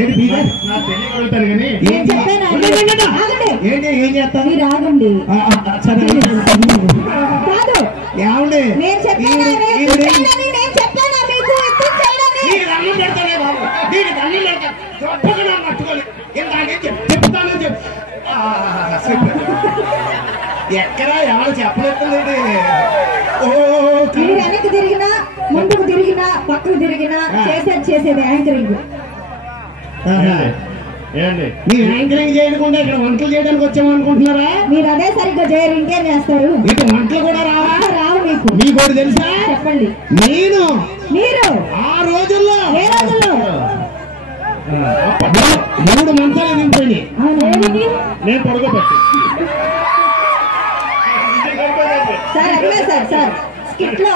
ఏంటి ఏం చేస్తాను రాగండి ఎక్కడా ఎవరు చెప్పలేదు. మీరు వెనక్కి తిరిగినా ముందుకు తిరిగినా పక్కకు తిరిగినా చేసేది యాంకరింగ్. మీరు యాంకరింగ్ చేయకుండా ఇక్కడ వంటలు చేయడానికి వచ్చామనుకుంటున్నారా? మీరు అదే సరిగ్గా చేయరు, ఇంకేం చేస్తారు? మీకు వంటలు కూడా రావా? రావు. మీకు ఒకటి తెలుసా? చెప్పండి. మీరు ఆ రోజుల్లో ఏ రోజుల్లో 3 మంచాలు దింపండి. నేను పడుకోబట్టి సార్ స్కిట్ లో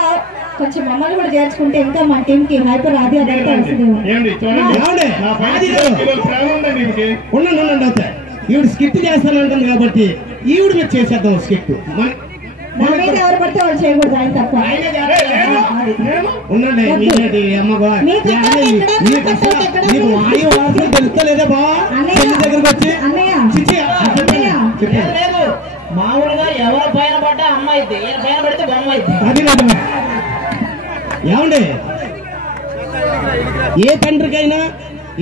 కొంచెం మమ్మల్ని కూడా చేర్చుకుంటే ఇంకా మన టీం కి హైపర్ ఆది అదంతా ఉండండి. అవుతాయి ఈవిడ స్కిట్ చేస్తానంటుంది కాబట్టి ఈవిడ మీద చేసేద్దాం స్కిట్. మన మీద ఎవరు పడితే వాళ్ళు చేయకూడదు, ఆయన తప్ప. ఉండండి మీకు వాయు వాసన తెలుస్తలేదా బా దగ్గరకు వచ్చి? మామూలుగా ఎవరు పైన పడ్డా అమ్మ అయితే, పైన పడితే బొమ్మ అయితే. అది ఏమండి, ఏ తండ్రికైనా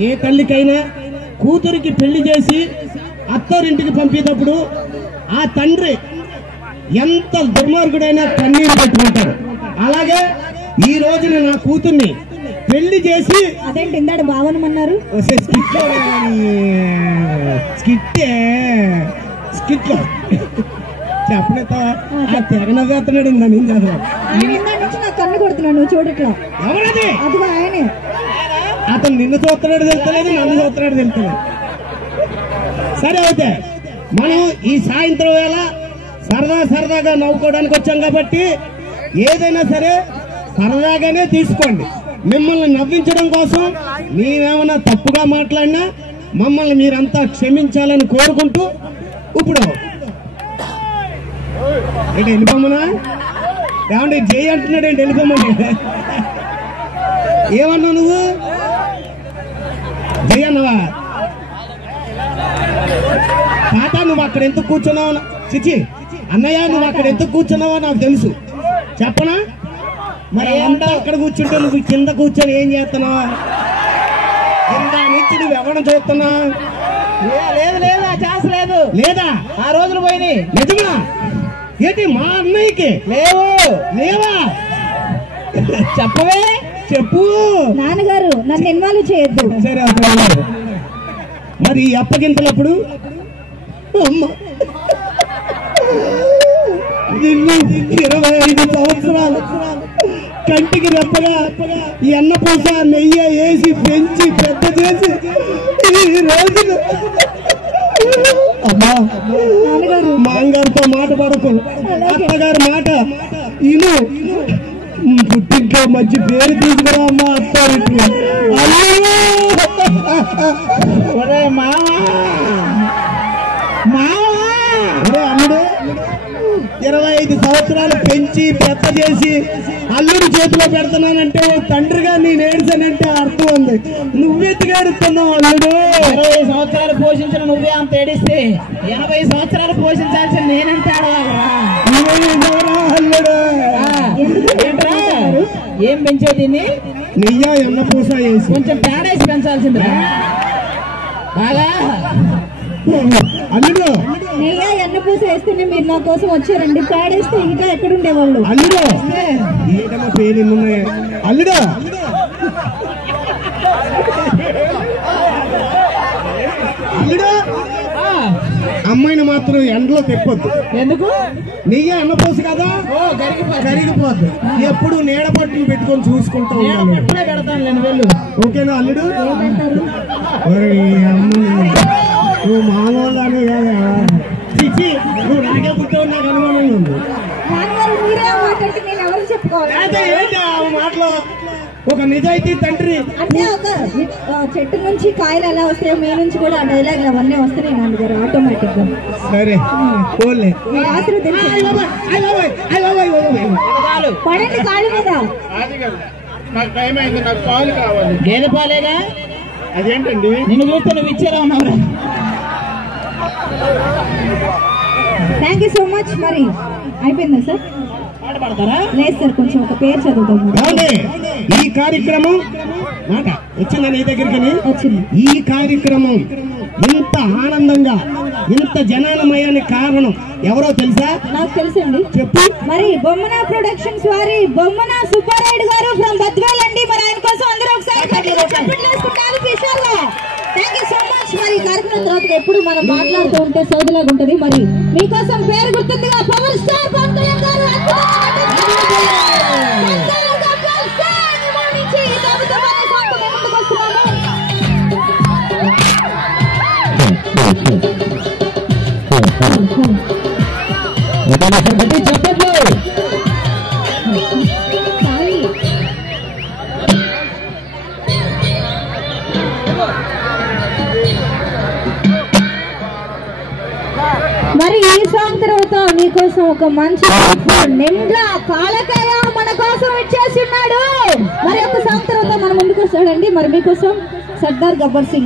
ఏ తల్లికైనా కూతురికి పెళ్లి చేసి అత్తోరింటికి పంపేటప్పుడు ఆ తండ్రి ఎంత దుర్మార్గుడైనా కన్నీరు పెట్టుకుంటాడు. అలాగే ఈ రోజున నా కూతుర్ని పెళ్లి చేసి అదేంటి ఇందాడు భావనమన్నారు స్కిట్ చెప్పలేతా తెగనవేస్తున్నాడు. కన్ను కొడుతున్నాడు, నువ్వు చూడట్లా. ఎవరది? అది ఆయనే. అతను నిన్ను చూస్తున్నాడు తెలుస్తలేదు, నన్ను చూస్తున్నాడు తెలుస్తలేదు. సరే అయితే మనం ఈ సాయంత్రం వేళ సరదాగా నవ్వుకోవడానికి వచ్చాం కాబట్టి ఏదైనా సరే సరదాగానే తీసుకోండి. మిమ్మల్ని నవ్వించడం కోసం మేమేమన్నా తప్పుగా మాట్లాడినా మమ్మల్ని మీరంతా క్షమించాలని కోరుకుంటూ ఇప్పుడు ఏంటి వెళ్ళిపోమ్మనా? ఏమంటే జై అంటున్నాడు ఏంటి? వెళ్ళిపోమ్మని ఏమన్నావు నువ్వు? జై అన్నవా? తాత నువ్వు అక్కడ ఎందుకు కూర్చున్నావు? చిచి అన్నయ్య నువ్వు అక్కడ ఎందుకు కూర్చున్నావో నాకు తెలుసు, చెప్పనా? మరి అంతా అక్కడ కూర్చుంటే నువ్వు కింద కూర్చొని ఏం చేస్తున్నావు? కింద నుంచి నువ్వు ఎవరిని చూస్తున్నా? లేదు ఆ ఛాన్స్ లేదు. లేదా? ఆ రోజులు పోయినాయి. నిజమా? ఏంటి మా అన్నయ్యకి లేవా? చెప్పవే, చెప్పు. నాన్నగారు నన్ను ఇన్వాల్వ్ చేయొద్దు. సరే మరి అప్పగింతలప్పుడు అమ్మ 25 సంవత్సరాలు కంటికి రెప్పగా ఎన్న పూస నెయ్యి వేసి పెంచి పెద్ద చేసి ఈ రోజులు అమ్మా మాంగారితో మాట పడకు, అత్తగారి మాట ఇను, పుట్టింట్లో మంచి పేరు తీసుకురా అమ్మా అత్తారింటికి. అల్లుడు 25 సంవత్సరాలు పెంచి పెద్ద చేసి అల్లుడు చేతిలో పెడుతున్నానంటే తండ్రిగా నేను ఏడ్చానంటే అర్థం ఉంది. నువ్వెత్తుగాడుతున్నావు అల్లుడు. 20 సంవత్సరాలు పోషించిన నువ్వే అంత ఏడిస్తే 80 సంవత్సరాలు పోషించాల్సిన నేనంటే అల్లుడు. ఏం పెంచేది? నెయ్య ఎన్న పూస వేసి కొంచెం పేడేసి పెంచాల్సింది బాగా. అల్లుడు నెయ్య ఎన్న పూస వేస్తేనే మీరు నా కోసం వచ్చారండి, పేడేస్తే ఇంకా ఎక్కడుండేవాళ్ళు? అల్లుడు ఏదమ్మా పేరు ఉన్నాయి? అల్లుడు అల్లుడు అమ్మాయిని మాత్రం ఎండలో తెప్పొద్దు. ఎందుకు? నెయ్యి అన్నపోసు కదా, కరిగిపోద్దు. ఎప్పుడు నీడ పట్టులు పెట్టుకొని చూసుకుంటా పెడతాను. ఓకేనా అల్లుడు? నువ్వు మామూలు అని కదా, నువ్వు నాకే పుట్టావు, నాకు అనుమానంగా ఉంది. ఏంటి ఆ మాటలో ఒక నిజాయితీ తండ్రి? అంటే ఒక చెట్టు నుంచి కాయలు ఎలా వస్తాయో మీ నుంచి కూడా ఆ డైలాగ్ అవన్నీ వస్తున్నాయి నాన్నగారు ఆటోమేటిక్ గా. సరే పడండి కాళ్ళ మీద. గేదె పాలేగా అదేంటండి? నిన్ను చూస్తే నువ్వు ఇచ్చేలా ఉన్నావురా. Thank you so much. మరి అయిపోయిందా సార్? పాట పాడతారా? లేదు సార్, కొంచెం ఒక పేరు చదువుతాము. ఈ కార్యక్రమం మాట వచ్చిందా నీ దగ్గరికి? వచ్చింది. ఈ కార్యక్రమం ఇంత ఆనందంగా ఇంత జనాలమయానికి కారణం ఎవరో తెలుసా? నాకు తెలుసండి. చెప్పు. మరి బొమ్మన ప్రొడక్షన్స్ వారి బొమ్మన సుబ్బారాయుడు గారు ఫ్రమ్ బద్వేల్ అండి. మరి ఆయన కోసం అందరూ ఒకసారి థ్యాంక్ యూ సో మచ్. మరి కార్యక్రమం తర్వాత ఎప్పుడు మనం మాట్లాడుతూ ఉంటే సోదలాగా ఉంటది. మరి మీకోసం పేరు గుర్తుందిగా పవర్ స్టార్ పవన్ కళ్యాణ్ గారు చెప్పండి. మరి ఈ సాంగ్ తర్వాత మీకోసం ఒక మంచి నిండా కాలకాయ మన కోసం ఇచ్చేసి ఉన్నాడు. మరి ఒక సాంగ్ తర్వాత మన ముందుకు వస్తాడండి. మరి మీకోసం సర్దార్ గబ్బర్ సింగ్